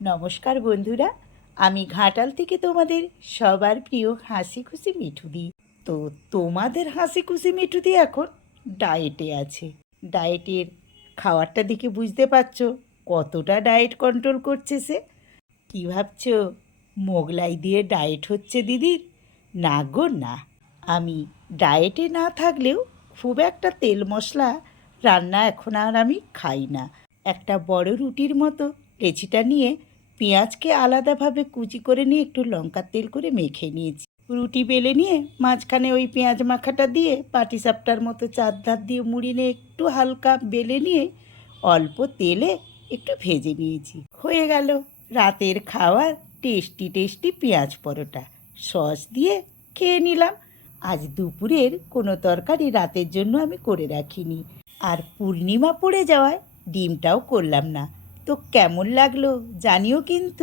নমস্কার বন্ধুরা, আমি ঘাটাল থেকে তোমাদের সবার প্রিয় হাসি খুশি মিঠুদি। তো তোমাদের হাসি খুশি মিঠুদি এখন ডায়েটে আছে। ডায়েটের খাবারটা দেখে বুঝতে পারছো কতটা ডায়েট কন্ট্রোল করছে সে। কী ভাবছো মোগলাই দিয়ে ডায়েট হচ্ছে দিদির? না গো না, আমি ডায়েটে না থাকলেও খুব একটা তেল মশলা রান্না এখন আর আমি খাই না। একটা বড় রুটির মতো লেচিটা নিয়ে পেঁয়াজকে আলাদাভাবে কুচি করে নিয়ে একটু লঙ্কার তেল করে মেখে নিয়েছি। রুটি বেলে নিয়ে মাঝখানে ওই পেঁয়াজ মাখাটা দিয়ে পাটিসাপটার মতো চারধার দিয়ে মুড়ি নিয়ে একটু হালকা বেলে নিয়ে অল্প তেলে একটু ভেজে নিয়েছি। হয়ে গেল রাতের খাওয়ার টেস্টি টেস্টি পেঁয়াজ পরোটা। সস দিয়ে খেয়ে নিলাম। আজ দুপুরের কোনো তরকারি রাতের জন্য আমি করে রাখিনি। আর পূর্ণিমা পড়ে যাওয়ায় ডিমটাও করলাম না। তো কেমন লাগলো জানিও কিন্তু।